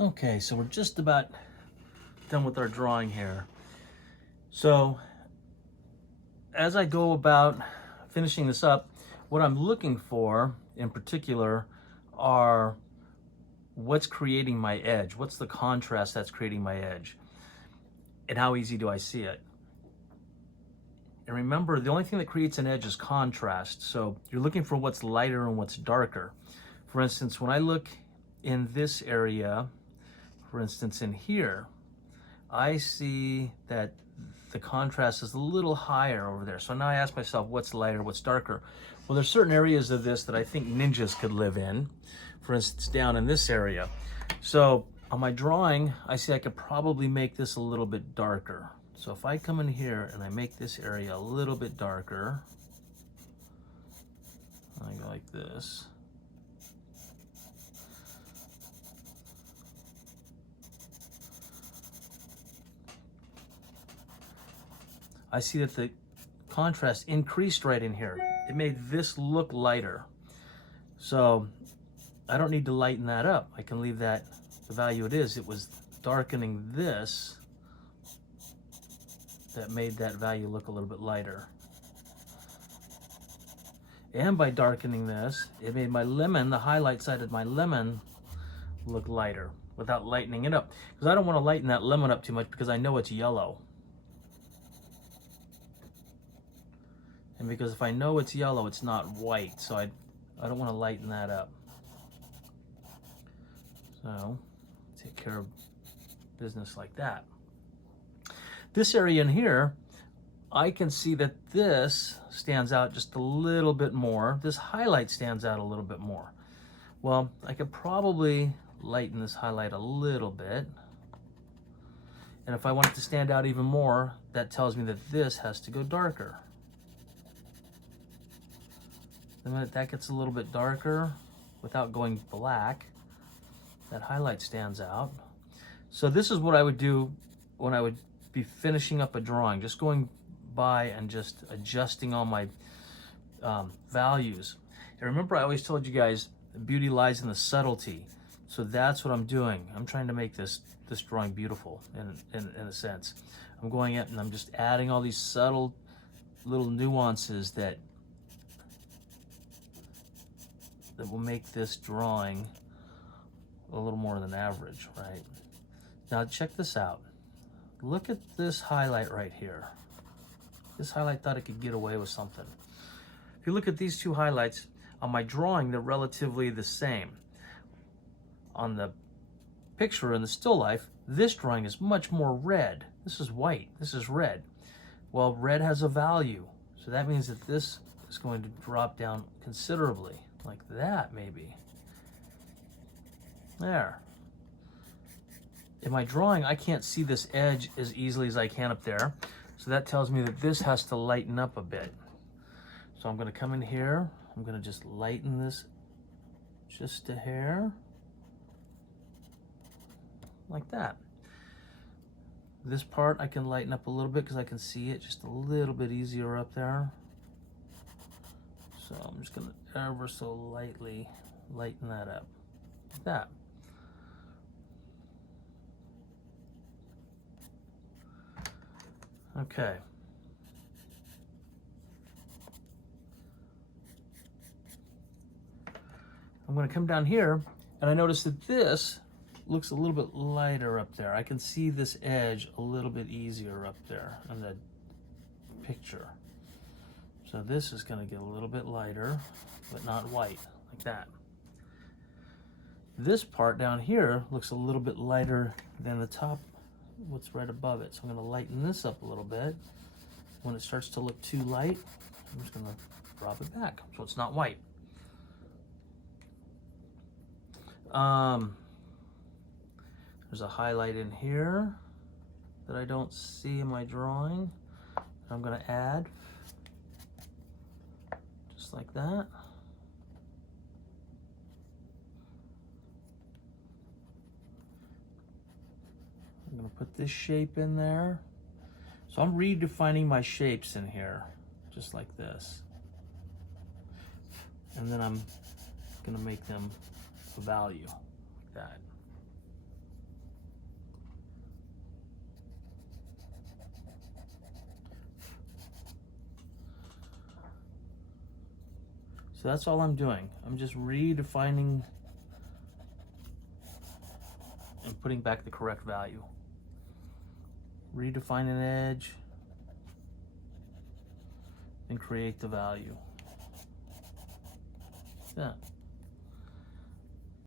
Okay, so we're just about done with our drawing here. So as I go about finishing this up, what I'm looking for in particular are what's creating my edge, what's the contrast that's creating my edge, and how easy do I see it. And remember, the only thing that creates an edge is contrast. So you're looking for what's lighter and what's darker. For instance, when I look in this area, for instance in here, I see that the contrast is a little higher over there. So now I ask myself, what's lighter, what's darker? Well, there's certain areas of this that I think ninjas could live in. For instance, down in this area. So on my drawing, I see I could probably make this a little bit darker. So if I come in here and I make this area a little bit darker, I go like this. I see that the contrast increased right in here. It made this look lighter. So I don't need to lighten that up. I can leave that the value it is. It was darkening this that made that value look a little bit lighter. And by darkening this, it made my lemon, the highlight side of my lemon, look lighter without lightening it up. Because I don't want to lighten that lemon up too much because I know it's yellow. And because if I know it's yellow, it's not white. So I don't want to lighten that up. So take care of business like that. This area in here, I can see that this stands out just a little bit more. This highlight stands out a little bit more. Well, I could probably lighten this highlight a little bit. And if I want it to stand out even more, that tells me that this has to go darker. The minute that gets a little bit darker, without going black, that highlight stands out. So this is what I would do when I would be finishing up a drawing, just going by and just adjusting all my values. And remember, I always told you guys, the beauty lies in the subtlety. So that's what I'm doing. I'm trying to make this drawing beautiful in a sense. I'm going in and I'm just adding all these subtle little nuances that will make this drawing a little more than average, right? Now check this out. Look at this highlight right here. This highlight thought it could get away with something. If you look at these two highlights, on my drawing, they're relatively the same. On the picture in the still life, this drawing is much more red. This is white, this is red. Well, red has a value. So that means that this is going to drop down considerably, like that maybe. There. In my drawing, I can't see this edge as easily as I can up there. So that tells me that this has to lighten up a bit. So I'm going to come in here. I'm going to just lighten this just a hair. Like that. This part I can lighten up a little bit because I can see it just a little bit easier up there. So I'm just going to ever so lightly lighten that up. Like that. Okay. I'm going to come down here and I notice that this looks a little bit lighter up there. I can see this edge a little bit easier up there in the picture. So this is going to get a little bit lighter, but not white, like that. This part down here looks a little bit lighter than the top, what's right above it. So I'm going to lighten this up a little bit. When it starts to look too light, I'm just going to drop it back so it's not white. There's a highlight in here that I don't see in my drawing. I'm going to add just like that. I'm going to put this shape in there. So I'm redefining my shapes in here, just like this. And then I'm going to make them a value, like that. So that's all I'm doing. I'm just redefining and putting back the correct value. Redefine an edge and create the value. That.